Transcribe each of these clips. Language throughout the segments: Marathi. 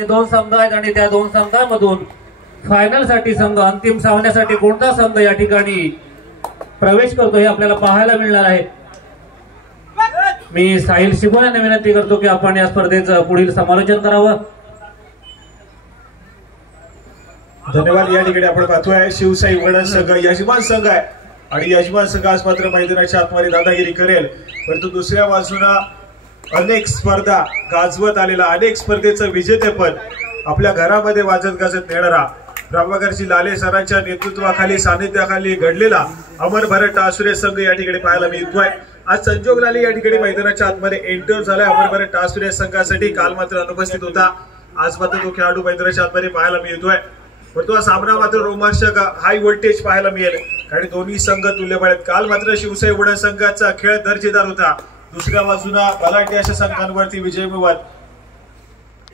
दोन संघ आहेत आणि त्या दोन संघांमधून फायनल साठी संघ अंतिम सामन्यासाठी कोणता संघ या ठिकाणी प्रवेश करतो हे आपल्याला पाहायला मिळणार आहे। मी साहिल शिगोल यांना विनंती करतो की आपण या स्पर्धेचं पुढील समालोचन करावं। धन्यवाद। या ठिकाणी आपण पाहतोय शिवसाई वडण संघ यजमान संघ आहे आणि यजमान संघ आज मात्र मैदानाच्या आतमध्ये दादागिरी करेल, परंतु दुसऱ्या बाजूला अनेक स्पर्धा गाजवत आलेला अनेक स्पर्धेचं विजेतेपद आपल्या घरामध्ये वाजत गाजत नेणारा ब्रह्मगर्जी लाले सरांच्या नेतृत्वाखाली सानिध्याखाली घडलेला अमर भरत टासुरे संघ या ठिकाणी पाहायला मिळतोय। आज संजोग लाले या ठिकाणी मैदानाच्या आतमध्ये एंटर झालाय अमर भरत टासुरे संघासाठी, काल मात्र अनुपस्थित होता, आज मात्र तो खेळाडू मैदानाच्या आतमध्ये पाहायला मिळतोय। परंतु हा सामना मात्र रोमांचक हाय व्होल्टेज पाहायला मिळेल कारण दोन्ही संघ तुल्यबळ आहेत। काल मात्र शिवसाई वडण संघाचा खेळ दर्जेदार होता, दुसऱ्या बाजूला बलाढ्य अशा संघांवरती विजय मिळवत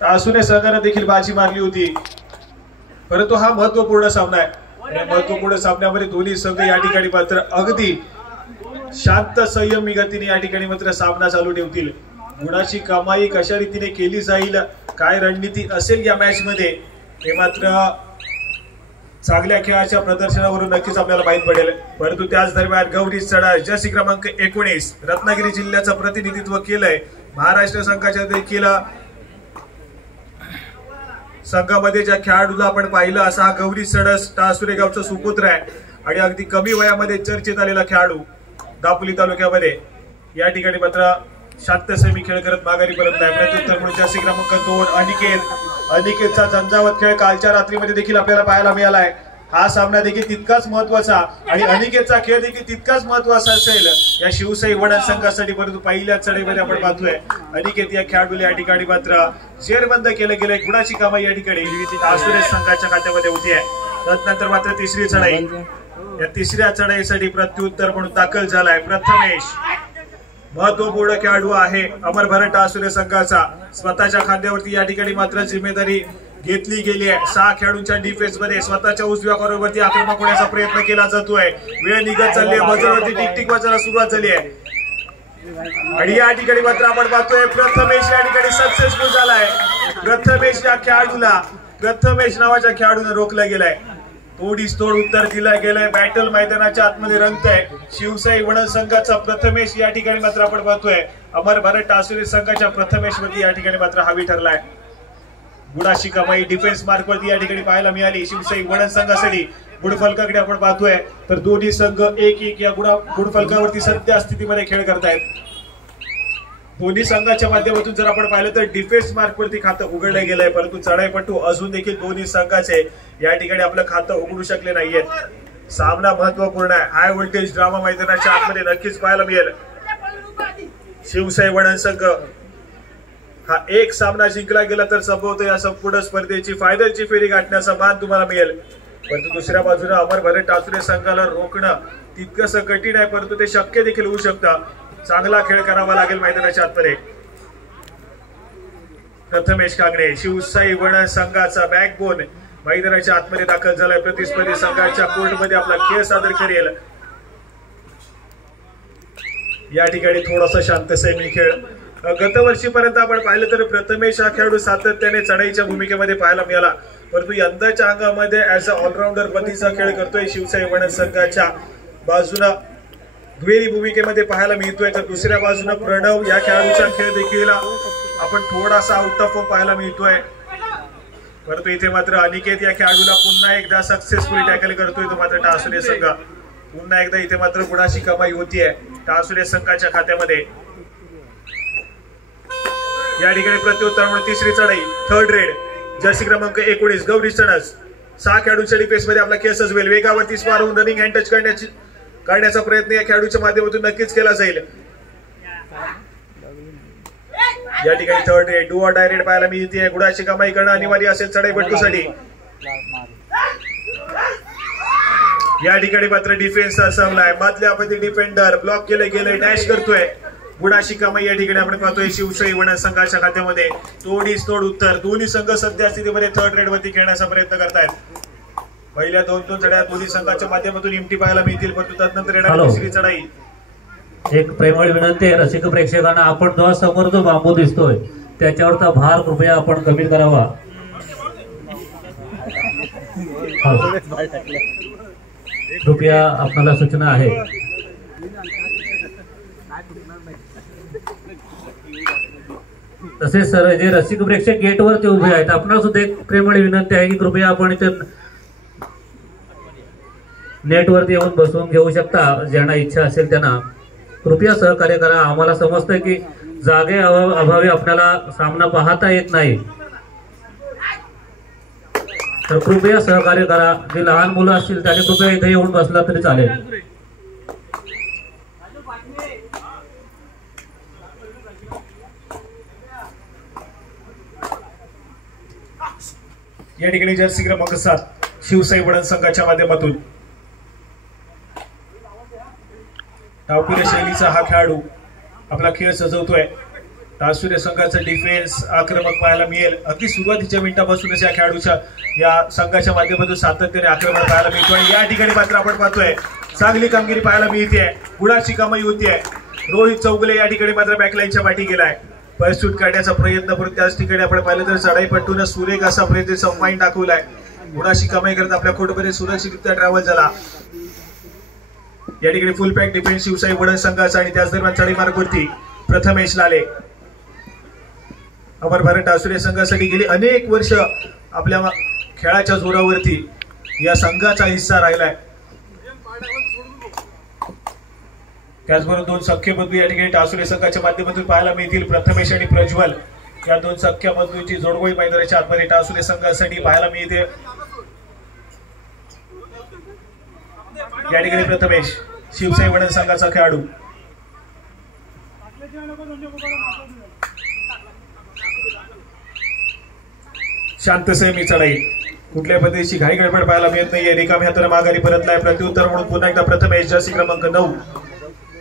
टासुरे संघाने देखील बाजी मारली होती। परंतु हा महत्वपूर्ण सामना आहे आणि महत्वपूर्ण सामन्यामध्ये दोन्ही संघ या ठिकाणी मात्र अगदी शांत संयमी गतीने या ठिकाणी मात्र सामना चालू ठेवतील। गुणाची कमाई कशा रीतीने केली जाईल, काय रणनीती असेल या मॅच मध्ये हे मात्र चांगल्या खेळाच्या प्रदर्शनावरून नक्कीच आपल्याला माहित पडेल। परंतु त्याच दरम्यान गौरी चढा जर्सी क्रमांक 19 रत्नागिरी जिल्ह्याचं प्रतिनिधित्व केलंय, महाराष्ट्र संघाच्या देखील संघामध्ये ज्या खेळाडूला आपण पाहिलं असा हा गौरी चढस टासुरे गावचा सुपुत्र आहे आणि अगदी कमी वयामध्ये चर्चेत आलेला खेळाडू दापोली तालुक्यामध्ये या ठिकाणी मात्र शांत सेमी खेळ करत माघारी परत नाही। प्रत्युत्तर म्हणून जर्सी क्रमांक 2 अनिकेतचा झंझावत खेळ कालच्या रात्रीमध्ये देखील आपल्याला पाहायला मिळालाय। हा सामना देखील तितकाच महत्वाचा आणि अनिकेतचा खेळ देखील तितकाच महत्वाचा असेल या शिवसाई वडण संघासाठी। परंतु पहिल्या चढाईमध्ये आपण पाहतोय अनिकेत या खेळाडूला या ठिकाणी मात्र जेरबंद केलं गेलंय, गुणाची कमाई या ठिकाणी टासुरे संघाच्या खात्यामध्ये होती आहे। त्यानंतर मात्र तिसरी चढाई, या तिसऱ्या चढाईसाठी प्रत्युत्तर म्हणून दाखल झालाय प्रथमेश, महत्वपूर्ण खेळाडू आहे अमर भरत टासुरे संघाचा, स्वतःच्या खांद्यावरती या ठिकाणी मात्र जिम्मेदारी घेतली गेली आहे। 6 खेळाडूंच्या डिफेन्स मध्ये स्वतःच्या उजव्या कॉर्नरवरती आक्रमक होण्याचा प्रयत्न केला जातोय, वेळ निघत चालली आहे, बजरवरती टिक वाजायला सुरुवात झाली आहे आणि या ठिकाणी मात्र आपण पाहतोय प्रथमेश या ठिकाणी सक्सेसफुल झालाय। प्रथमेश या खेळाडूला प्रथमेश नावाच्या खेळाडूने रोखला गेलाय, तोडीस तोड उत्तर दिलं गेलंय, बॅटल मैदानाच्या आतमध्ये रंगतंय। शिवसाई वडण संघाचा प्रथमेश या ठिकाणी मात्र आपण पाहतोय अमर भरत टासुरे संघाच्या प्रथमेश वरती या ठिकाणी मात्र हावी ठरलाय। गुणाची कमाई डिफेन्स मार्क वरती या ठिकाणी पाहायला मिळाली शिवसाई वडण संघासाठी। गुणफलकाकडे आपण पाहतोय तर दोन्ही संघ 1-1 या गुणफलकावरती सध्या स्थितीमध्ये खेळ करतायत। दोन्ही संघाच्या माध्यमातून जर आपण पाहिलं तर डिफेन्स मार्क वरती खातं उघडलं गेलंय, परंतु चढाईपटू अजून देखील दोन्ही संघाचे या ठिकाणी आपलं खातं उघडू शकले नाहीयेत। सामना महत्वपूर्ण आहे, हाय व्होल्टेज ड्रामा मैदानाच्या आतमध्ये नक्कीच पाहायला मिळेल। शिवसाई वडण संघ हा एक सामना जिंकला गेला तर संभवतः या संपूर्ण स्पर्धेची फायनलची फेरी गाठण्याचा मान तुम्हाला मिळेल, परंतु दुसऱ्या बाजूला अमर भरत टासुरे संघाला रोखणं तितकंसं कठीण आहे, परंतु ते शक्य देखील होऊ शकतं। चांगला खेळ करावा लागेल मैदानाच्या आतमध्ये। प्रथमेश कांगणे शिवसाई वडण संघाचा बॅकबोन मैदानाच्या आतमध्ये दाखल झालाय, प्रतिस्पर्धी संघाच्या कोर्टमध्ये आपला खेळ सादर करेल। या ठिकाणी थोडासा शांत सेमी खेळ, गतवर्षीपर्यंत आपण पाहिलं तर प्रथमेश हा खेळाडू सातत्याने चढाईच्या भूमिकेमध्ये पाहायला मिळाला, परंतु यंदाच्या अंगामध्ये ऍज अ ऑलराऊंडर पद्धतीचा खेळ करतोय शिवसाई वडण संघाच्या बाजूला दुहेरी भूमिकेमध्ये पाहायला मिळतोय। तर दुसऱ्या बाजूला प्रणव या खेळाडूचा खेळ देखील आपण थोडासा आउट ऑफ पाहायला मिळतोय, परंतु इथे मात्र अनिकेत या खेळाडूला पुन्हा एकदा सक्सेसफुली टॅकल करतोय तो मात्र टासुरे संघ। पुन्हा एकदा इथे मात्र गुणाची कमाई होतीये टासुरे संघाच्या खात्यामध्ये। या ठिकाणी प्रत्युत्तर म्हणून तिसरी चढाई थर्ड रेड जर्सी क्रमांक 19 गौरी चढस 6 खेळाडूंच्या डिफेन्स मध्ये आपला खेळ सजवेल, वेगावरती स्पार होऊन रनिंग हँड टच करण्याचा प्रयत्न या खेळाडूच्या माध्यमातून नक्कीच केला जाईल। या ठिकाणी third red do or die red पाहायला मिळते, गुणाची कमाई करणं अनिवार्य असेल चढाईपटूसाठी। या ठिकाणी मात्र डिफेन्स असवलाय, मधल्यामध्ये डिफेंडर ब्लॉक केले गेले, डॅश करतोय, गुणाची कमाई या ठिकाणी आपण पाहतोय शिवसाई वडण संघाच्या खात्यामध्ये। तोडीस तोड उत्तर, दोन्ही संघ सध्या स्थितीमध्ये थर्ड रेड वरती खेळण्याचा प्रयत्न करतायत। पहिल्या 2 चढाया दोन्ही संघाच्या माध्यमातून इम्टी पाहायला मिळतील, परंतु त्यानंतर येणारी तिसरी चढाई। एक प्रेमळ विनंती आहे रसिक प्रेक्षकांना, आपण जो समोर जो बांबू दिसतोय त्याच्यावरचा भार कृपया आपण कमी करावा। कृपया आपल्याला सूचना आहे. तसेच सर जे रसिक प्रेक्षक गेटवर ते उभे आहेत आपणाला सुद्धा एक प्रेमळ विनंती आहे की कृपया आपण इथे नेटवरती येऊन बसवून घेऊ शकता. ज्यांना इच्छा असेल त्यांना कृपया सहकार्य करा. आम्हाला समजतंय की जागे अभावी आपल्याला सामना पाहता येत नाही, तर कृपया सहकार्य करा. जे लहान मुलं असतील त्यांनी कृपया इथे येऊन बसला तरी चालेल. या ठिकाणी जर्सी क्रमांक 7 शिवसाई वडण संघाच्या माध्यमातून डावपुऱ्या शैलीचा हा खेळाडू आपला खेळ सजवतोय. टासुरे संघाचा डिफेन्स आक्रमक पाहायला मिळेल. अगदी सुरुवातीच्या मिनिटापासूनच या खेळाडूच्या या संघाच्या माध्यमातून सातत्याने आक्रमण पाहायला मिळतो आणि या ठिकाणी मात्र आपण पाहतोय चांगली कामगिरी पाहायला मिळते. गुणाची कमाई होतीये. रोहित चौगुले या ठिकाणी मात्र बॅकलाईनच्या पाठी गेलाय. परसूट काढण्याचा प्रयत्न करून त्याच ठिकाणी आपण पाहिलं तर चढाईपट्टून सुरेख असा प्रयत्न संपाईन दाखवलाय. गुणाची कमाई करत आपल्या कोर्टमध्ये सुरक्षितरित्या ट्रॅव्हल झाला. या ठिकाणी फुल पॅक डिफेन्स शिवसाई वडण संघाचा आणि त्याच दरम्यान चढाई मार्गावरती प्रथमेश लाले. अमर भारत टासुरे संघासाठी गेली अनेक वर्ष आपल्या खेळाच्या जोरावरती या संघाचा हिस्सा राहिलाय. त्याचबरोबर 2 सख्य बंधू या ठिकाणी टासुरे संघाच्या माध्यमातून पाहायला मिळतील. प्रथमेश आणि प्रज्वल या 2 सख्य बंधूंची जोडगोळी मैदानाच्या आतमध्ये टासुरे संघासाठी पाहायला मिळते. या ठिकाणी प्रथमेश शिवसाई वडण संघाचा खेळाडू. शांत संयमी चढाई. कुठल्या पद्धतीची घाई गडबड पाहायला मिळत नाहीये. रिकाम्या हाताने माघारी परतलाय. प्रत्युत्तर म्हणून पुन्हा एकदा प्रथमेश जर्सी क्रमांक 9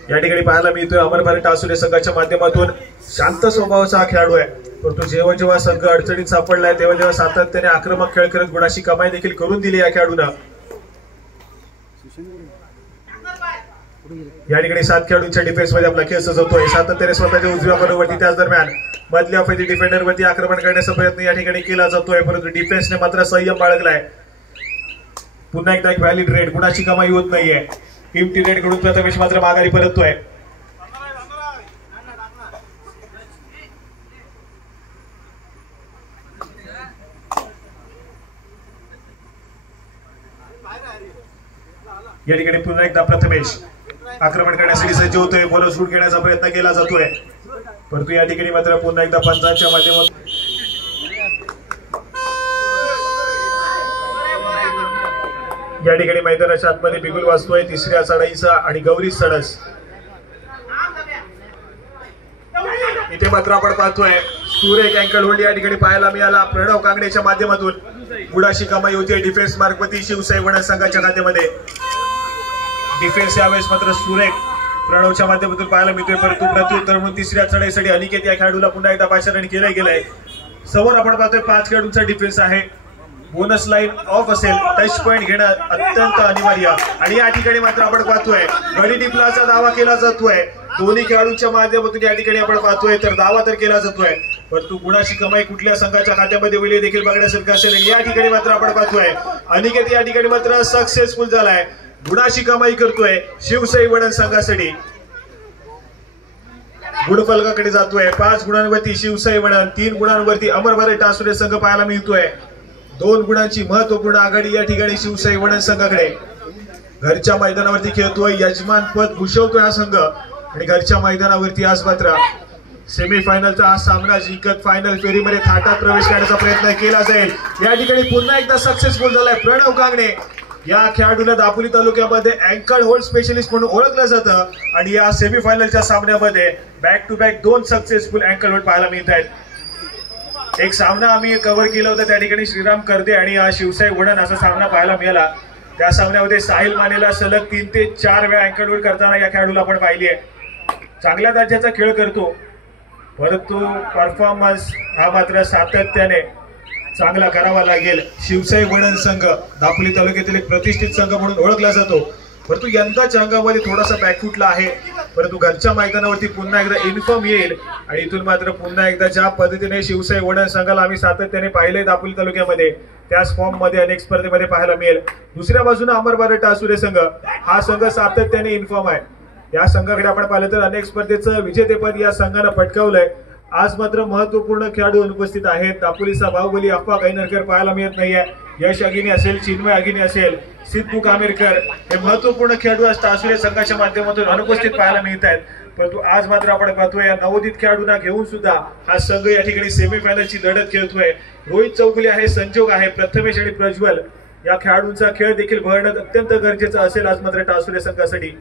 या ठिकाणी पाहायला मिळतोय. अमर भारत टासुरे संघाच्या माध्यमातून शांत स्वभावाचा हा खेळाडू आहे, परंतु जेव्हा जेव्हा संघ अडचणीत सापडलाय तेव्हा जेव्हा सातत्याने आक्रमक खेळ करत गुणाची कमाई देखील करून दिली या खेळाडूंना. या ठिकाणी 7 खेळाडूंच्या डिफेन्स मध्ये आपला खेळ सजवतोय. सातत्याने स्वतःच्या उजव्या बरोबरती त्याच दरम्यान मधल्या अफैदी डिफेंडर वरती आक्रमण करण्याचा प्रयत्न या ठिकाणी केला जातोय, परंतु डिफेन्सने मात्र संयम बाळगलाय. पुन्हा एकदा एक व्हॅलिड रेड. गुणाची कमाई होत नाहीये. टीम टी रेड कडून प्रथमेश मात्र माघारी परततोय. या ठिकाणी पुन्हा एकदा प्रथमेश आक्रमण करण्यासाठी सज्ज होतोय. बॉल शूट घेण्याचा प्रयत्न केला जातोय, परंतु या ठिकाणी मात्र पुन्हा एकदा पंचांच्या माध्यमातून या ठिकाणी मैदानाच्या आतमध्ये बिगुल वाजतोय. तिसऱ्या चढाईचा आणि गौरी सडस. इथे मात्र आपण पाहतोय सुरेख अँकल होल्ड या ठिकाणी पाहायला मिळाला. प्रणव कांगणेच्या माध्यमातून गुणाची कमाई होती डिफेन्स मार्गवरती शिवसाई वडण संघाच्या खात्यामध्ये. डिफेन्स यावेळेस मात्र सुरेख प्रणवच्या माध्यमातून पाहायला मिळतोय, परंतु प्रत्युत्तर म्हणून तिसऱ्या चढाईसाठी अनिकेत या खेळाडूला पुन्हा एकदा पाचारण केलं गेलंय. समोर आपण पाहतोय 5 खेळाडूंचा डिफेन्स आहे. बोनस लाईन ऑफ असेल, टच पॉइंट घेणं अत्यंत अनिवार्य. आणि या ठिकाणी मात्र आपण पाहतोय गडी टिपलाचा दावा केला जातोय. दोन्ही खेळाडूंच्या माध्यमातून या ठिकाणी आपण पाहतोय तर दावा तर केला जातोय, परंतु गुणाची कमाई कुठल्या संघाच्या खात्यामध्ये होईल देखील बघण्यासारखं असेल. या ठिकाणी मात्र आपण पाहतोय अनिकेत या ठिकाणी मात्र सक्सेसफुल झालाय. गुणाची कमाई करतोय शिवसाई वडण संघासाठी. गुणफलकाकडे जातोय. 5 गुणांवरती शिवसाई वडण, 3 गुणांवरती अमर भारत टासुरे संघ पाहायला मिळतोय. 2 गुणांची महत्वपूर्ण आघाडी या ठिकाणी शिवसाई वडण संघाकडे. घरच्या मैदानावरती खेळतोय, यजमान पद भूषवतोय हा संघ आणि घरच्या मैदानावरती आज मात्र सेमीफायनलचा हा सामना जिंकत फायनल फेरीमध्ये थाटात प्रवेश करण्याचा प्रयत्न केला जाईल. या ठिकाणी पुन्हा एकदा सक्सेसफुल झालाय प्रणव कांगणे. या खेळाडूला दापोली तालुक्यामध्ये अँकल होल्ड स्पेशलिस्ट म्हणून ओळखलं जातं आणि या सेमीफायनलच्या सामन्यामध्ये back to back 2 successful ankle hold पाहायला मिळत आहेत. एक सामना आम्ही कव्हर केला होता, त्या ठिकाणी श्रीराम करदे आणि शिवसाई वडण असा सामना पाहायला मिळाला. त्या सामन्यामध्ये साहिल मानेला सलग 3 ते 4 वेळा अँकल होल्ड करताना या खेळाडूला आपण पाहिली आहे. चांगल्या दर्जाचा खेळ करतो, परंतु परफॉर्मन्स हा मात्र सातत्याने चांगला करावा लागेल. शिवसाई वडण संघ दापोली तालुक्यातील एक प्रतिष्ठित संघ म्हणून ओळखला जातो परंतु यंदाच्या अंगामध्ये थोडासा बॅकफुटला आहे, परंतु घरच्या मैदानावरती पुन्हा एकदा इन्फॉर्म येईल आणि इथून मात्र पुन्हा एकदा ज्या पद्धतीने शिवसाई वडण संघाला आम्ही सातत्याने पाहिले दापोली तालुक्यामध्ये त्याच फॉर्म मध्ये अनेक स्पर्धेमध्ये पाहायला मिळेल। दुसऱ्या बाजूने अमर भारत टासुरे संघ, हा संघ सातत्याने इन्फॉर्म आहे। या संघाकडे आपण पाहिलं तर अनेक स्पर्धेचं विजेतेपद या संघानं पटकावलंय। आज मात्र महत्वपूर्ण खेळाडू अनुपस्थित आहेत। दापोलीचा बाहुबली अप्पा गायनरकर पाहायला मिळत नाहीये। यश अगिनी असेल, चिन्मय अगिनी असेल, सिद्धू कामेरकर हे महत्वपूर्ण खेळाडू आज टासुरे संघाच्या माध्यमातून अनुपस्थित पाहायला मिळत आहेत। परंतु आज मात्र आपण पाहतोय या नवोदित खेळाडूंना घेऊन सुद्धा हा संघ या ठिकाणी सेमीफायनलची लढत खेळतोय। रोहित चौगुले आहे, संजोग आहे, प्रथमेश आणि प्रज्वल या खेळाडूंचा खेळ देखील बघणं अत्यंत गरजेचं असेल आज मात्र टासुरे संघासाठी।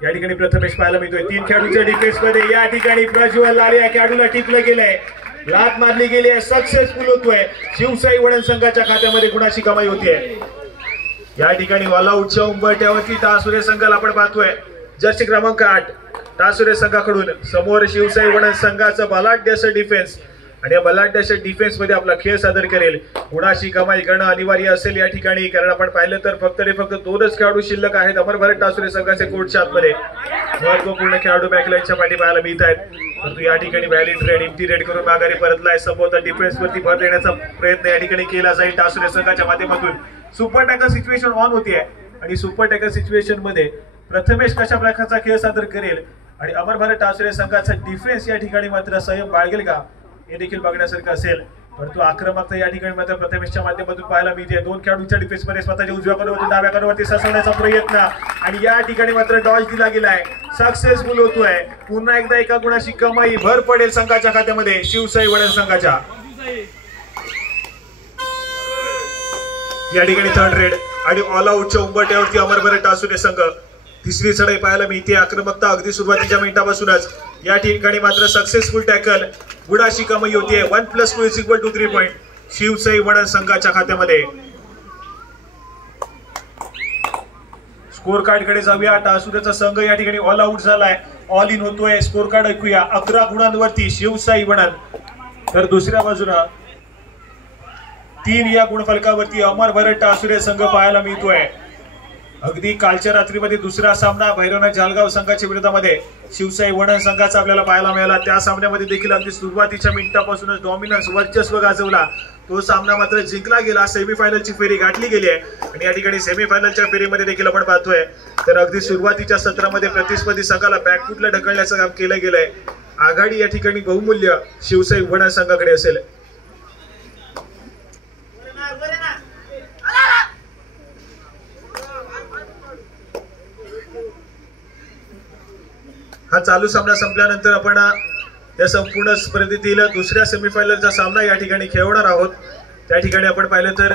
या ठिकाणी प्रथमेश पाहायला मिळतोय 3 खेळाडूंच्या डिफेन्स मध्ये। या ठिकाणी प्रज्वल लाले या खेळाडूला टिपलं गेलंय, लात मारली गेली आहे, सक्सेसफुल होतोय। शिवसाई वडण संघाच्या खात्यामध्ये गुणाची कमाई होतीये। या ठिकाणी ऑल आउटच्या उंबरठ्यावरती टासुरे संघाला आपण पाहतोय जर्सी क्रमांक 8 टासुरे संघाकडून समोर शिवसाई वडण संघाचं बलाढ्य असं डिफेन्स आणि या बलाढ्य अशा डिफेन्स मध्ये आपला खेळ सादर करेल। गुणाची कमाई करणं अनिवार्य असेल या ठिकाणी, कारण आपण पाहिलं तर फक्त 2च खेळाडू शिल्लक आहेत अमर भारत टासुरे संघाचे कोर्टच्या आतमध्ये। महत्वपूर्ण खेळाडू बॅकलाईनच्या पाठी पाहायला मिळत आहेत, परंतु या ठिकाणी व्हॅलिड रेड इम्प्टी रेड करून माघारी परतलाय। सभोवता डिफेन्स वरती भर देण्याचा प्रयत्न या ठिकाणी केला जाईल टासुरे संघाच्या माध्यमातून। सुपर टॅकल सिच्युएशन ऑन होतीये आणि सुपर टॅकल सिच्युएशन मध्ये प्रथमेश कशा प्रकारचा खेळ सादर करेल आणि अमर भारत टासुरे संघाचा डिफेन्स या ठिकाणी मात्र संयम बाळगेल का हे देखील बघण्यासारखं असेल। परंतु आक्रमकता या ठिकाणी मात्र प्रथमेशच्या माध्यमातून पाहायला मिळते। 2 खेळाडूंच्या डिफेन्स मध्ये स्वतःच्या उजव्या कॉर्नरवरती डाव्या कॉर्नरवरती ससवण्याचा प्रयत्न आणि या ठिकाणी मात्र डॉज दिला गेलाय, सक्सेसफुल होतोय। पुन्हा एकदा एका गुणाची कमाई भर पडेल संघाच्या खात्यामध्ये शिवसाई वडण संघाच्या। या ठिकाणी 3rd रेड आणि ऑल आउटच्या उंबरठ्यावरती अमर भारत टासुरे संघ। तिसरी चढाई पाहायला मिळते, आक्रमकता अगदी सुरुवातीच्या मिनिटापासूनच। या ठिकाणी मात्र सक्सेसफुल टॅकल, गुणाची कमाई होतीये। 1+2 = 3 पॉइंट शिवसाई वडण संघाच्या खात्यामध्ये। स्कोर कार्ड कडे जाऊया। टासुरेचा संघ या ठिकाणी ऑल आउट झालाय, ऑल इन होतोय। स्कोर कार्ड ऐकूया। 11 गुणांवरती शिवसाई वडण, तर दुसऱ्या बाजूला 3 या गुणफलकावरती अमर भारत टासुरे संघ पाहायला मिळतोय। अगदी कालच्या रात्रीमध्ये दुसरा सामना भैरवनाथ जालगाव संघाच्या विरोधामध्ये शिवसाई वडण संघाचा आपल्याला पाहायला मिळाला। त्या सामन्यामध्ये देखील अगदी सुरुवातीच्या मिनिटापासूनच डॉमिनन्स वर्चस्व गाजवला। तो सामना मात्र जिंकला गेला, सेमीफायनलची फेरी गाठली गेली आहे आणि या ठिकाणी सेमीफायनलच्या फेरीमध्ये देखील आपण पाहतोय तर अगदी सुरुवातीच्या सत्रामध्ये प्रतिस्पर्धी संघाला बॅकफुटला ढकलण्याचं काम केलं गेलंय। आघाडी या ठिकाणी बहुमूल्य शिवसाई वडण संघाकडे असेल। हा चालू सामना संपल्यानंतर आपण या संपूर्ण स्पर्धेतील दुसऱ्या सेमीफायनलचा सामना या ठिकाणी खेळवणार आहोत। त्या ठिकाणी आपण पाहिलं तर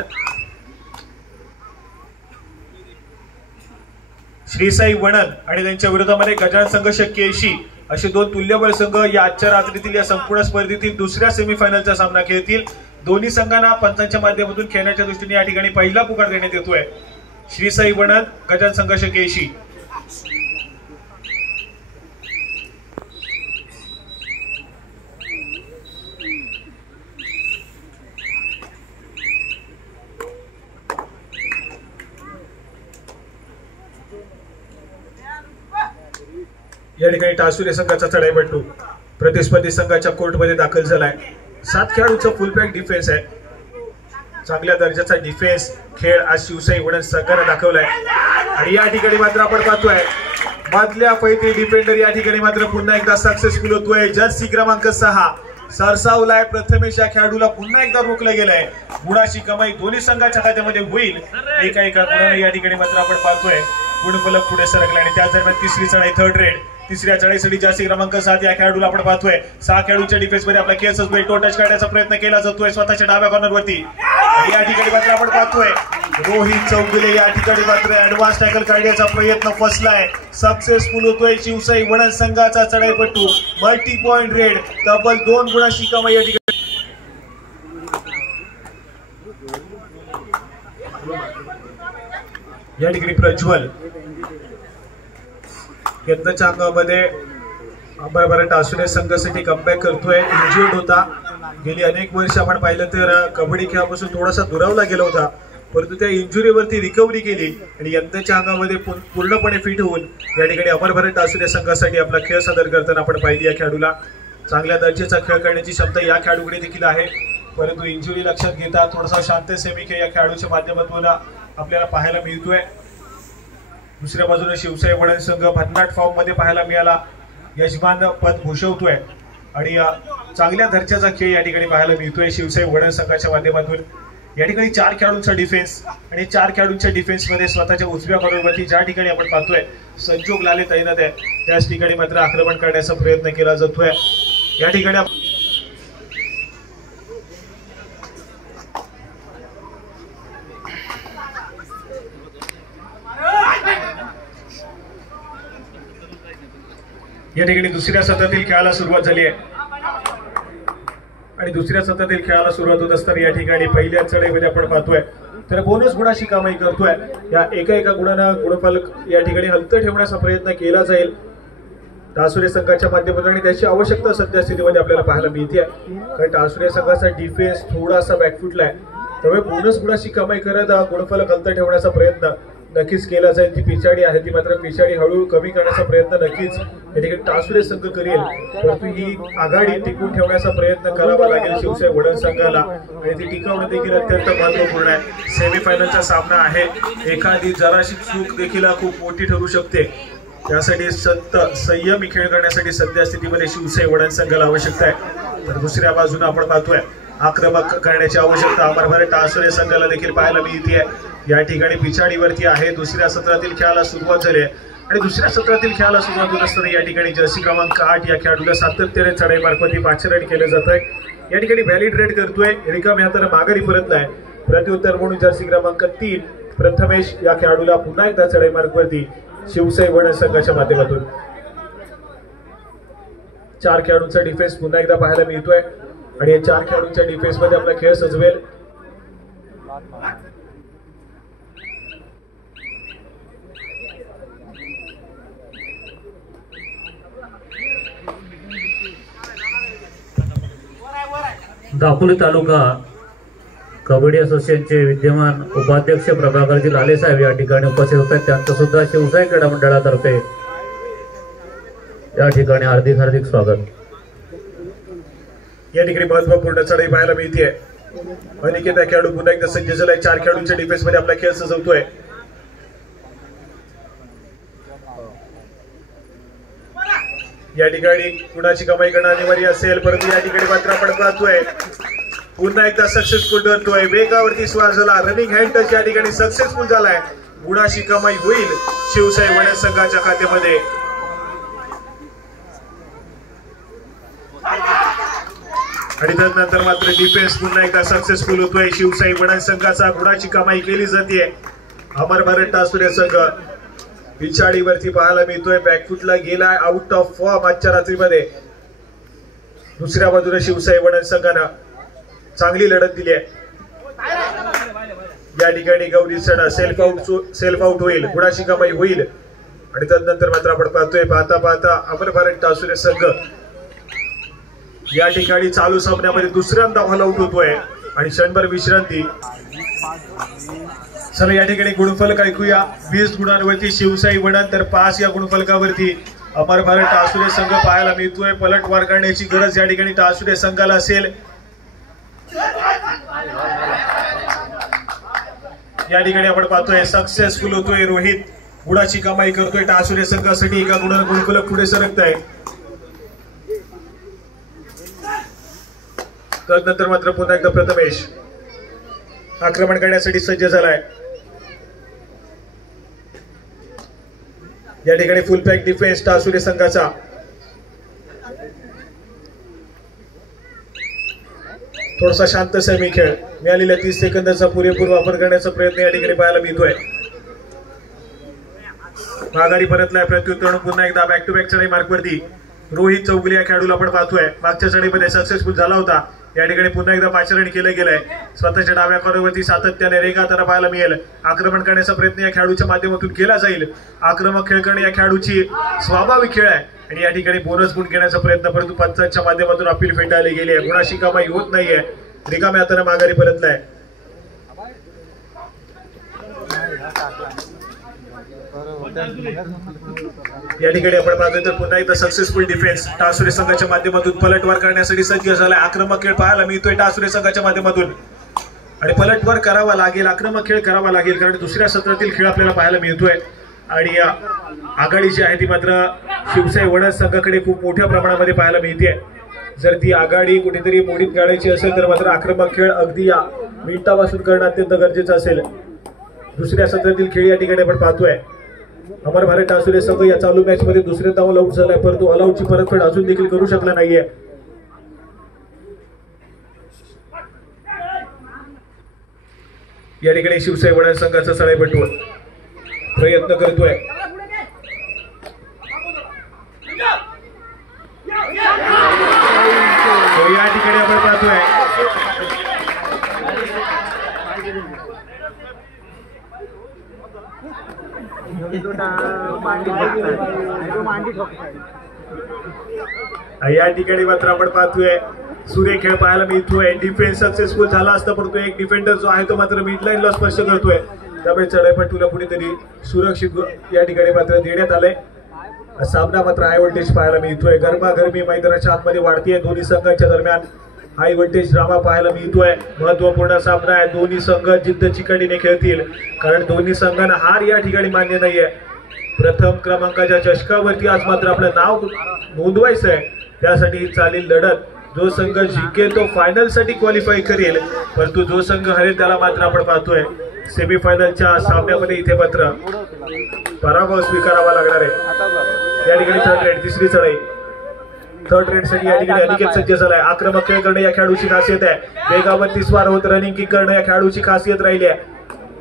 श्रीसाई वडण आणि त्यांच्या विरोधामध्ये गजानन संघ 81 असे 2 तुल्यबळ संघ या आजच्या रात्रीतील या संपूर्ण स्पर्धेतील दुसऱ्या सेमीफायनलचा सामना खेळतील। दोन्ही संघांना पंचांच्या माध्यमातून खेळण्याच्या दृष्टीने या ठिकाणी पहिला पुकार देण्यात येतोय। श्रीसाई वडण, गजानन संघ 81। या ठिकाणी टासुरे संघाचा चढाईपट्टू प्रतिस्पर्धी संघाच्या कोर्टमध्ये दाखल झालाय। 7 खेळाडूंचा फुल पॅक डिफेन्स आहे। चांगल्या दर्जाचा डिफेन्स खेळ आज शिवसाई वडण संघाने दाखवलाय आणि या ठिकाणी मात्र आपण पाहतोय मधल्या फैती डिफेंडर या ठिकाणी मात्र पुन्हा एकदा सक्सेसफुल होतोय। जर्सी क्रमांक 6 सरसावलाय प्रथमेश या खेळाडूला पुन्हा एकदा रोखलं गेलंय। गुणाची कमाई दोन्ही संघाच्या खात्यामध्ये होईल। एका गुणाने या ठिकाणी मात्र आपण पाहतोय गुणफलक पुढे सरकला आणि त्या दरम्यान तिसरी चढाई 3rd रेड। तिसऱ्या चढाईसाठी जर्सी क्रमांक 7 या खेळाडूला आपण पाहतोय। 6 खेळाडूंच्या डिफेन्स मध्ये आपला खेळ सजतोय, टो टच करण्याचा प्रयत्न केला जातोय स्वतःच्या डाव्या कॉर्नरवरती आणि या ठिकाणी मात्र आपण पाहतोय रोहित चौगुले या ठिकाणी मात्र ऍडव्हान्स टॅकल काढण्याचा प्रयत्न फसलाय। सक्सेसफुल होतोय शिवसाई वडण संघाचा चढाईपट्टू। मल्टी पॉइंट रेड, तब्बल 2 गुणाची कमाई या ठिकाणी। या ठिकाणी प्रज्वल यंदाच्या अंगामध्ये अमर भारत टासुरे संघासाठी कमबॅक करतोय। इंज्युर्ड होता, गेली अनेक वर्ष आपण पाहिलं तर कबड्डी खेळापासून थोडासा दुरावला गेला होता, परंतु त्या इंजुरीवरती रिकव्हरी केली आणि यंदाच्या अंगामध्ये पूर्णपणे फिट होऊन या ठिकाणी अमर भारत टासुरे संघासाठी आपला खेळ सादर करताना आपण पाहिली. या खेळाडूला चांगल्या दर्जाचा खेळ करण्याची क्षमता या खेळाडूकडे देखील आहे, परंतु इंजुरी लक्षात घेता थोडासा शांत सेमी खेळ या खेळाडूच्या माध्यमातून आपल्याला पाहायला मिळतोय. दुसऱ्या बाजूने शिवसाई वडण संघ भन्नाट फॉर्म मध्ये पाहायला मिळाला, यजमान पद भूषवतोय आणि चांगल्या दर्जाचा खेळ या ठिकाणी पाहायला मिळतोय शिवसाई वडण संघाच्या माध्यमातून. या ठिकाणी 4 खेळाडूंचा डिफेन्स आणि 4 खेळाडूंच्या डिफेन्स मध्ये स्वतःच्या उजव्या बरोबरती ज्या ठिकाणी आपण पाहतोय संजोग लाले तैनात आहे त्याच ठिकाणी मात्र आक्रमण करण्याचा प्रयत्न केला जातोय. या ठिकाणी दुसऱ्या सत्रातील खेळाला सुरुवात झाली आहे आणि दुसऱ्या सत्रातील खेळाला सुरुवात होत असताना या ठिकाणी पहिल्या चढाईमध्ये आपण पाहतोय तर बोनस गुणाची कामही करतोय. या एका गुणानं गुणफलक या ठिकाणी हलतं ठेवण्याचा प्रयत्न केला जाईल टासुरे संघाच्या माध्यमातून आणि त्याची आवश्यकता सध्या स्थितीमध्ये आपल्याला पाहायला मिळते. कारण टासुरे संघाचा डिफेन्स थोडासा बॅकफुटला आहे, त्यामुळे बोनस गुणाची कमाई करत गुणफलक हलतं ठेवण्याचा प्रयत्न नक्कीच केला जाईल. ती पिछाडी आहे ती मात्र पिछाडी हळूहळू कमी करण्याचा प्रयत्न नक्कीच या ठिकाणी टासुरे संघ करेल, परंतु ही आघाडी टिकवून ठेवण्याचा प्रयत्न करावा लागेल शिवसाई वडण संघाला आणि ती टिकवणं देखील अत्यंत महत्वपूर्ण आहे. सेमीफायनलचा सामना आहे, एखादी जराशी चूक देखील खूप मोठी ठरू शकते, त्यासाठी संयमी खेळ करण्यासाठी सध्या स्थितीमध्ये शिवसाई वडण संघाला आवश्यकता आहे. तर दुसऱ्या बाजूने आपण पाहतोय आक्रमक करण्याची आवश्यकता अमर भारत टासुरे संघाला देखील पाहायला मिळते. या ठिकाणी पिछाडीवरती आहे. दुसऱ्या सत्रातील खेळाला सुरुवात झाली आहे आणि दुसऱ्या सत्रातील खेळाला सुरुवात होत असताना या ठिकाणी जर्सी क्रमांक 8 या खेळाडूला सातत्याने चढाई मार्फत पाचारण केलं जात आहे. या ठिकाणी व्हॅलिड रेड करतोय, रिकामी हाताने माघारी परतलाय. प्रत्युत्तर म्हणून जर्सी क्रमांक 3 प्रथमेश या खेळाडूला पुन्हा एकदा चढाई मार्गवरती शिवसाई वडण संघाच्या माध्यमातून 4 खेळाडूंचा डिफेन्स पुन्हा एकदा पाहायला मिळतोय आणि या 4 खेळाडूंच्या डिफेन्स मध्ये आपला खेळ सजवेल. दापोली तालुका कबड्डी असोसिएशनचे विद्यमान उपाध्यक्ष प्रभाकरजी लाले साहेब या ठिकाणी उपस्थित होतात. त्यांचं सुद्धा शिवसाई क्रीडा मंडळातर्फे या ठिकाणी हार्दिक स्वागत. या ठिकाणी महत्वपूर्ण चढाई पाहायला मिळते. अनिकेत खेळाडू पुन्हा एकदा सज्ज झालाय, 4 खेळाडूंच्या डिफेन्स मध्ये आपला खेळ सजवतोय. या ठिकाणी कुणाची कमाई करणं अनिवार्य असेल, परंतु या ठिकाणी मात्र आपण पाहतोय पुन्हा एकदा सक्सेसफुल ठरतोय. वेगावरती स्वार झाला, रनिंग हँड टच या ठिकाणी सक्सेसफुल झालाय. गुणाची कमाई होईल शिवसाई वडण संघाच्या खात्यामध्ये. आणि त्यानंतर मात्र डिफेन्स पुन्हा एकदा सक्सेसफुल होतोय. शिवसाई वडण संघाचा गुणाची कमाई केली जाते. अमर भारत टासुरे संघ पिछाडीवरती पाहायला मिळतोय, बॅकफुटला गेलाय, आउट ऑफ फॉर्म आजच्या रात्रीमध्ये. दुसऱ्या बाजूने शिवसाई वडण संघानं चांगली लढत दिली आहे. या ठिकाणी गौरी सण सेल्फ आउट होईल, गुणाची कमाई होईल. आणि त्यानंतर मात्र आपण पाहतोय पाहता अमर भारत टासुरे संघ या ठिकाणी चालू सामन्यामध्ये दुसऱ्यांदा ऑल आउट होतोय आणि क्षणभर विश्रांती. चला या ठिकाणी गुणफलक ऐकूया. 20 गुणांवरती शिवसाई वडण तर 5 या गुणफलकावरती अमर भारत टासुरे संघ पाहायला मिळतोय. पलटवार करण्याची गरज या ठिकाणी टासुरे संघाला असेल. या ठिकाणी आपण पाहतोय सक्सेसफुल होतोय रोहित, गुणाची कमाई करतोय टासुरे संघासाठी. एका गुणानं गुणफलक पुढे सरकत आहे. त्यानंतर मात्र पुन्हा एकदा प्रथमेश आक्रमण करण्यासाठी सज्ज झालाय. या ठिकाणी फुल पॅक डिफेन्स टासुरे संघाचा. थोडासा शांत सेमी खेळ. मिळालेल्या 30 सेकंदाचा पुरेपूर वापर करण्याचा प्रयत्न या ठिकाणी पाहायला मिळतोय. माघारी परतलाय प्रत्युत्तर पुन्हा एकदा बॅक टू बॅक चढाई मार्कवरती रोहित चौगुले या खेळाडूला आपण पाहतोय. मागच्या चढाईमध्ये सक्सेसफुल झाला होता. या ठिकाणी पुन्हा एकदा पाचारण केलं गेलंय. स्वतःच्या डाव्या कॉर्नरवरती सातत्याने रेगाताना पाहायला मिळेल. आक्रमण करण्याचा प्रयत्न या खेळाडूच्या माध्यमातून केला जाईल. आक्रमक खेळ करणे या खेळाडूची स्वाभाविक खेळ आहे आणि या ठिकाणी बोनस गुण घेण्याचा प्रयत्न, परंतु पंचांच्या माध्यमातून अपील फेटाळली गेली आहे. गुणाची कमाई होत नाहीये. रिकाम्या हाताने माघारी परतलाय. या ठिकाणी आपण पाहतोय तर पुन्हा एकदा सक्सेसफुल डिफेन्स टासुरे संघाच्या माध्यमातून पलटवार करण्यासाठी सज्ज झालाय. आक्रमक खेळ पाहायला मिळतोय टासुरे संघाच्या माध्यमातून आणि पलटवार करावा लागेल, आक्रमक खेळ करावा लागेल कारण दुसऱ्या सत्रातील खेळ आपल्याला पाहायला मिळतोय. आणि आघाडी जी आहे ती मात्र शिवसाई वडद संघाकडे खूप मोठ्या प्रमाणामध्ये पाहायला मिळते. जर ती आघाडी कुठेतरी मोडीत काढायची असेल तर मात्र आक्रमक खेळ अगदी या मिनिटापासून करणं अत्यंत गरजेचं असेल. दुसऱ्या सत्रातील खेळ या ठिकाणी आपण पाहतोय. अमर भारत टासुरे संघ या चालू मॅच मध्ये दुसऱ्या धाव आउट झालाय, परंतु ऑलआउटची परतफेड अजून देखील करू शकला नाहीये. या ठिकाणी शिवसाई वडद संघाचा सळाईपटू प्रयत्न करतोय. या ठिकाणी आपण पाहतोय या ठिकाणी मात्र आपण पाहतोय सूर्य खेळ पाहायला मिळतोय. डिफेन्स सक्सेसफुल झाला असता परंतु एक डिफेंडर जो आहे तो मात्र मिड लाईनला स्पर्श करतोय, त्यामुळे चढाईपटूला कुठेतरी सुरक्षित या ठिकाणी मात्र देण्यात आलंय. सामना मात्र हाय व्होल्टेज पाहायला मिळतोय. गरमागरमी मैदानाच्या आतमध्ये वाढतीये. दोन्ही संघांच्या दरम्यान हाय व्होल्टेज ड्रामा पाहायला मिळतोय. महत्वपूर्ण सामना आहे. दोन्ही संघ जिद्द चिकाटीने खेळतील कारण दोन्ही संघांना हार या ठिकाणी मान्य नाहीये. प्रथम क्रमांकाच्या चषकावरती आज मात्र आपलं नाव नोंदवायचं आहे, त्यासाठी चालेल लढत. जो संघ जिंकेल तो फायनल साठी क्वालिफाय करेल, परंतु जो संघ हरेल त्याला मात्र आपण पाहतोय सेमीफायनलच्या सामन्यामध्ये इथे मात्र पराभव स्वीकारावा लागणार आहे. या ठिकाणी थर्ड रेड तिसरी चढाई थर्ड रेड साठी या ठिकाणी अनिकेत सज्ज झालाय. आक्रमक खेळ करणं या खेळाडूची खासियत आहे. वेगावरती स्वार होत रनिंग किक करणं या खेळाडूची खासियत राहिली आहे.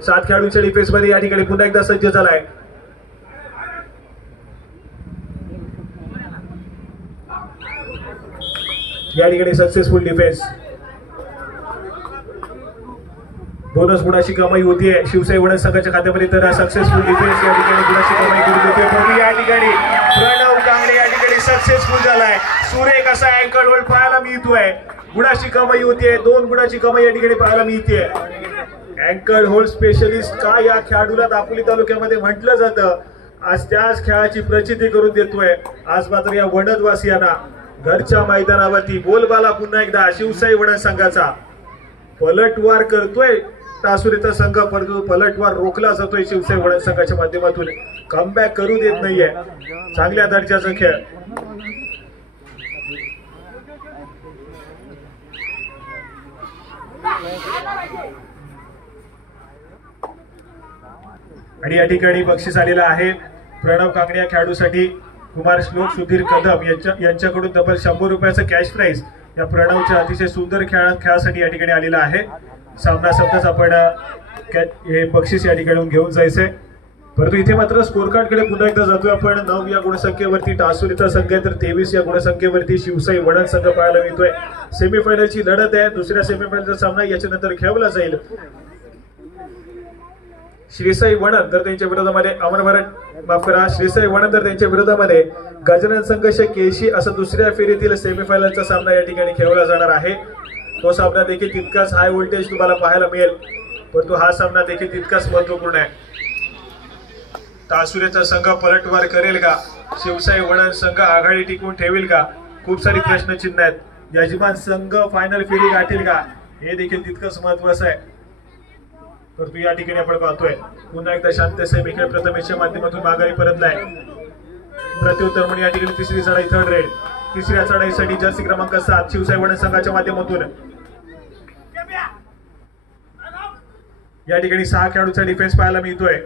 7 खेळाडूच्या डिफेन्स मध्ये या ठिकाणी पुन्हा एकदा सज्ज झालाय. या ठिकाणी सक्सेसफुल डिफेन्स. बोनस गुणाची कमाई होतीये शिवसाई वडद संघाच्या खात्यामध्ये, तर सक्सेसफुल डिफेन्स या ठिकाणी गुणाची कमाई करून देतोय. पण या ठिकाणी प्रणव कांगडे या ठिकाणी सक्सेसफुल झालाय. सुरेख असा अँकल होल्ड पाहायला मिळतोय. गुणाची कमाई होतीये. 2 गुणाची कमाई या ठिकाणी पाहायला मिळते. अँकल होल्ड स्पेशलिस्ट का या खेळाडूला दापोली तालुक्यामध्ये म्हटलं जातं, आज त्याच खेळाची प्रचिती करून देतोय. आज मात्र या वडदवासियांना घरच्या मैदानावरती बोलबाला पुन्हा एकदा शिवसाई वडद संघाचा. पलटवार करतोय टासुरेचा संघ, परंतु पलटवार रोखला जातोय शिवसाई वडद संघाच्या माध्यमातून. कमबॅक करू देत नाहीये. चांगल्या दर्जाचा खेळ. आणि या ठिकाणी बक्षीस आलेलं आहे प्रणव कांगडे या खेळाडूसाठी. कुमार श्लोक सुधीर कदम यांच्याकडून तब्बल 100 रुपयाचं कॅश प्राइज या प्रणवच्या अतिशय सुंदर खेळासाठी या ठिकाणी आलेला आहे. सामना संपताच आपण हे बक्षीस या ठिकाणी घेऊन जायचंय, परंतु इथे मात्र स्कोर कार्ड कडे पुन्हा एकदा जातोय आपण. 9 या गुणसंख्येवरती टासुरेचा संघ आहे, तर 23 या गुणसंख्येवरती शिवसाई वडद संघ पाहायला मिळतोय. सेमीफायनलची लढत आहे. दुसऱ्या सेमीफायनलचा सामना याच्यानंतर खेळवला जाईल. श्रीसाई वडद तर त्यांच्या विरोधामध्ये अमर भारत माफ करा श्रीसाई वडद तर त्यांच्या विरोधामध्ये गजानन संघर्ष केशी असं दुसऱ्या फेरीतील सेमीफायनलचा सामना या ठिकाणी खेळवला जाणार आहे. तो सामना देखील तितकाच हाय व्होल्टेज तुम्हाला पाहायला मिळेल, परंतु हा सामना देखील तितकाच महत्वपूर्ण आहे. टासुरेचा संघ पलटवार करेल का? शिवसाई वडद संघ आघाडी टिकवून ठेवेल का? खूप सारी प्रश्नचिन्ह आहेत. यजमान संघ फायनल फेरी गाठेल का? हे देखील तितकंच महत्वाचं आहे. परंतु या ठिकाणी आपण पाहतोय पुन्हा एकदा शांत सेमीखेळ प्रथमेशच्या माध्यमातून माघारी परतलाय. प्रत्युत्तर म्हणून या ठिकाणी तिसरी चढाई थर्ड रेड. तिसऱ्या चढाईसाठी जर्सी क्रमांक 7 शिवसाई वडद संघाच्या माध्यमातून या ठिकाणी 6 खेळाडूचा डिफेन्स पाहायला मिळतोय.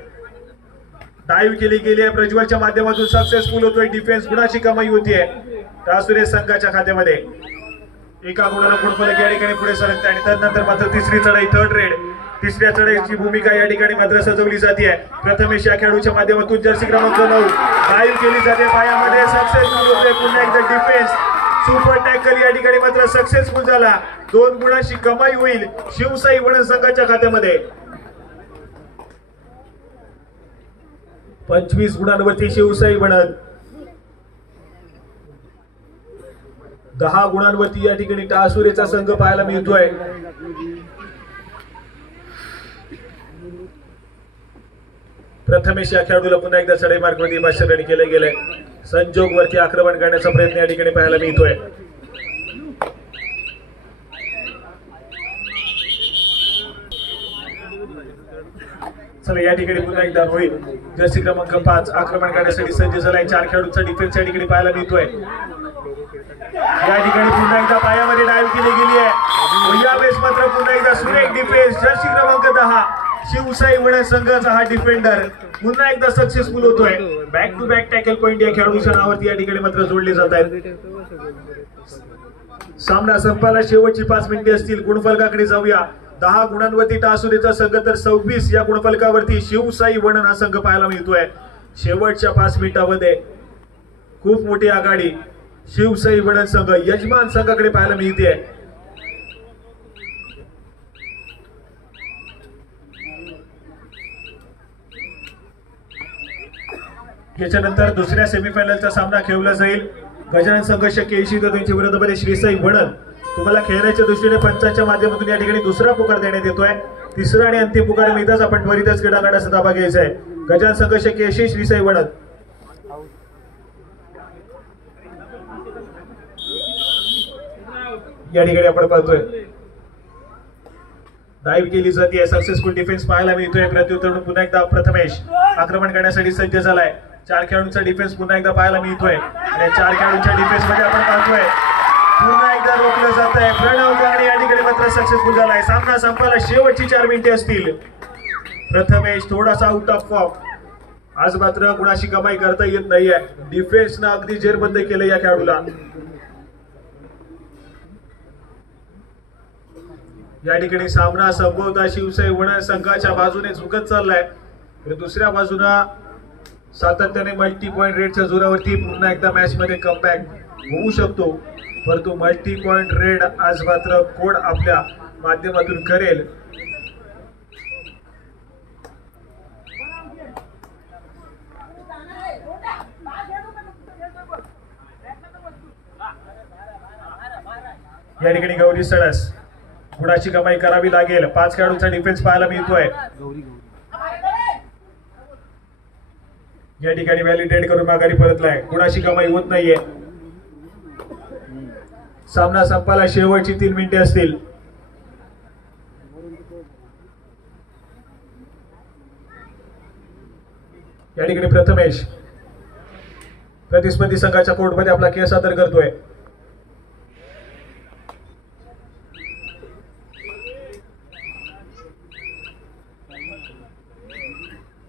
डाईव्ह केली गेली आहे प्रज्वलच्या माध्यमातून. सक्सेसफुल होतोय डिफेन्स. गुणाची कमाई होतीये टासुरे संघाच्या खात्यामध्ये. एका गुणाला गुणफलक या ठिकाणी पुढे सरकते आणि त्यानंतर मात्र तिसरी चढाई थर्ड रेड. तिसऱ्या चढाईची भूमिका या ठिकाणी मात्र सजवली जाते. प्रथमेश या खेळाडूच्या माध्यमातून जर्सी क्रमांक 9 डाईव्ह केली जाते पायामध्ये. सक्सेसफुल होते पुन्हा एकदा डिफेन्स. सुपर टॅकल या ठिकाणी मात्र सक्सेसफुल झाला. 2 गुणाची कमाई होईल शिवसाई वडद संघाच्या खात्यामध्ये. 25 गुणांवरती शिवसाई वडद. 10 गुणांवरती या ठिकाणी टासुरेचा संघ पाहायला मिळतोय. प्रथमेश या खेळाडूला पुन्हा एकदा चढाई मार्ग मध्ये भाष्य केले गेले. संजोग वरती आक्रमण करण्याचा प्रयत्न या ठिकाणी पाहायला मिळतोय. चला या ठिकाणी पुन्हा एकदा रोहित जर्सी क्रमांक 5 आक्रमण करण्यासाठी सज्ज झालाय. 4 खेळाडूंचा डिफेन्स या ठिकाणी पाहायला मिळतोय. या ठिकाणी पुन्हा एकदा पायामध्ये डायव्ह केली गेली आहे. यावेळेस मात्र पुन्हा एकदा सुरेख डिफेन्स जर्सी क्रमांक 10 शिवसाई वडा संघाचा हा डिफेंडर पुन्हा एकदा सक्सेसफुल होतोय. Back to back tackle point या खेळाडूच्या नावावरती या ठिकाणी मात्र जोडले जात आहेत. सामना संपायला शेवटची 5 मिनिटे असतील. गुणफलकाकडे जाऊया. 10 गुणांवरती टासुरेचा संघ तर 26 या गुणफलकावरती शिवसाई वडण हा संघ पाहायला मिळतोय. शेवटच्या 5 मिनिटांमध्ये खूप मोठी आघाडी शिवसाई वडण संघ यजमान संघाकडे पाहायला मिळते. याच्यानंतर दुसऱ्या सेमीफायनलचा सामना खेळला जाईल. गजानन संघ 81 तर त्यांच्या विरोधामध्ये श्रीसाई वडण. तुम्हाला खेळण्याच्या दृष्टीने पंचांच्या माध्यमातून या ठिकाणी दुसरा पुकार देण्यात येतोय. तिसरा आणि अंतिम पुकार मिळताच आपण त्वरितच क्रीडांगणाचा ताबा घ्यायचा आहे. गजानन संघ 81 श्रीसाई वडण. या ठिकाणी आपण पाहतोय डाईव्ह केली जाते. सक्सेसफुल डिफेन्स पाहायला मिळतोय. प्रत्युत्तर पुन्हा एकदा प्रथमेश आक्रमण करण्यासाठी सज्ज झालाय. 4 खेळाडूंचा डिफेन्स पुन्हा एकदा पाहायला मिळतोय. आणि 4 खेळाडूंच्या डिफेन्स मध्ये आपण पाहतोय पुन्हा एकदा रोखलं जात आहे. प्रणव गांगणे या ठिकाणी मात्र सक्सेसफुल झालाय. सामना संपायला शेवटची 4 मिनिटे असतील. प्रथमेश थोडासा आउट ऑफ फॉर्म. आज मात्र कुणाशी कमाई करता येत नाहीये. डिफेन्सनं अगदी जेरबंद केलं या खेळाडूला. या ठिकाणी सामना संपवता शिवसाई वडण संघाच्या बाजूने झुकत चाललाय. तर दुसऱ्या बाजूला सातत्याने मल्टी पॉइंट रेडच्या जोरावरती पुन्हा एकदा मॅच मध्ये कमबॅक होऊ शकतो. परंतु मल्टी पॉइंट रेड आज मात्र कोड आपल्या माध्यमातून करेल. या ठिकाणी गौरी सडस गुणाची कमाई करावी लागेल. 5 खेळाडूंचा डिफेन्स पाहायला मिळतोय. या ठिकाणी व्हॅलिडेट करून माघारी परतलाय. गुणाची कमाई होत नाहीये. सामना संपायला शेवटची 3 मिनिटे असतील. या ठिकाणी प्रथमेश प्रतिस्पर्धी संघाच्या कोर्टमध्ये आपला केस सादर करतोय.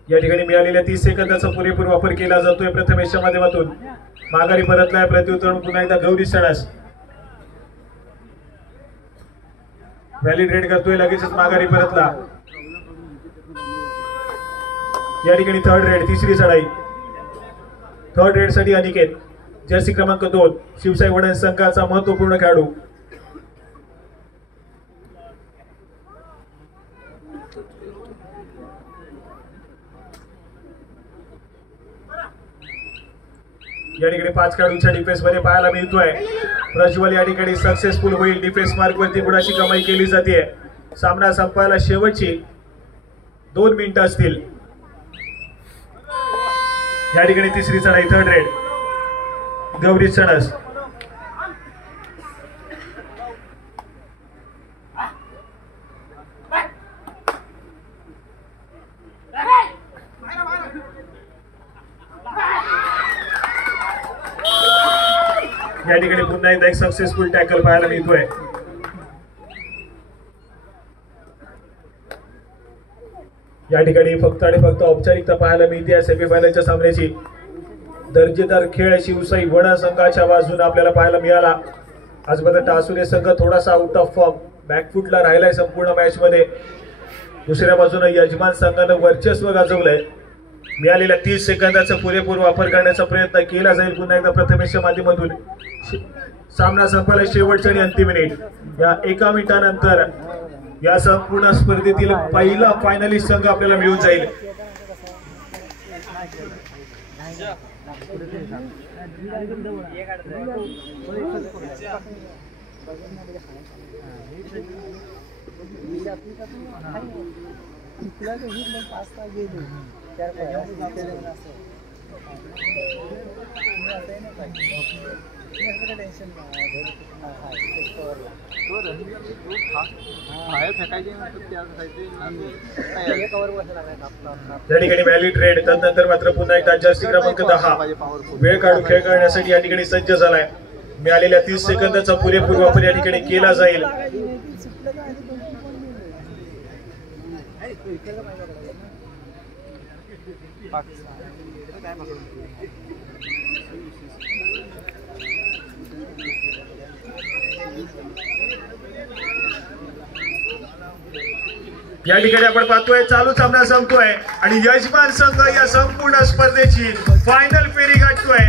या ठिकाणी मिळालेल्या 30 सेकंदाचा पुरेपूर वापर केला जातोय. प्रथमेशच्या माध्यमातून माघारी परतलाय. प्रत्युत्तर पुन्हा एकदा गौरी सणस व्हॅलिडेट करतोय. लगेचच माघारी परतला. या ठिकाणी थर्ड रेड तिसरी चढाई. थर्ड रेड साठी अनिकेत जर्सी क्रमांक 2 शिवसाई वडण संघाचा महत्वपूर्ण खेळाडू. या ठिकाणी 5 खेळाडूंच्या डिफेन्स मध्ये पाहायला मिळतोय. प्रज्वल या ठिकाणी सक्सेसफुल होईल. डिफेन्स मार्क वरती गुणाची कमाई केली जाते. सामना संपायला शेवटची 2 मिनिटं असतील. या ठिकाणी तिसरी चढाई थर्ड रेड गौरी सणस. या ठिकाणी पुन्हा एकदा एक सक्सेसफुल टॅकल पाहायला मिळतोय. या ठिकाणी फक्त आणि फक्त औपचारिकता पाहायला मिळते. सेमीफायनलच्या सामन्याची दर्जेदार खेळ शिवसाई वडा संघाच्या बाजूने आपल्याला पाहायला मिळाला. आज मात्र टासुरे संघ थोडासा आउट ऑफ फॉर्म बॅकफुटला राहिलाय संपूर्ण मॅच मध्ये. दुसऱ्या बाजूने यजमान संघानं वर्चस्व गाजवलंय. मिळालेल्या 30 सेकंदाचा पुरेपूर वापर करण्याचा प्रयत्न केला जाईल पुन्हा एकदा प्रथमेशच्या माध्यमातून. सामना संपायला शेवटची आणि अंतिम मिनिट. या 1 मिनिटानंतर या संपूर्ण स्पर्धेतील पहिला फायनलिस्ट संघ आपल्याला मिळून जाईल. या ठिकाणी व्हॅलिड रेड. तदनंतर मात्र पुन्हा एकदा जर्सी क्रमांक 10 वेळ काढून खेळ करण्यासाठी या ठिकाणी सज्ज झालाय. मिळालेल्या 30 सेकंदाचा पुरेपूर वापर या ठिकाणी केला जाईल. या ठिकाणी आपण पाहतोय चालू सामना संपतोय आणि यजमान संघ या संपूर्ण स्पर्धेची फायनल फेरी गाठतोय.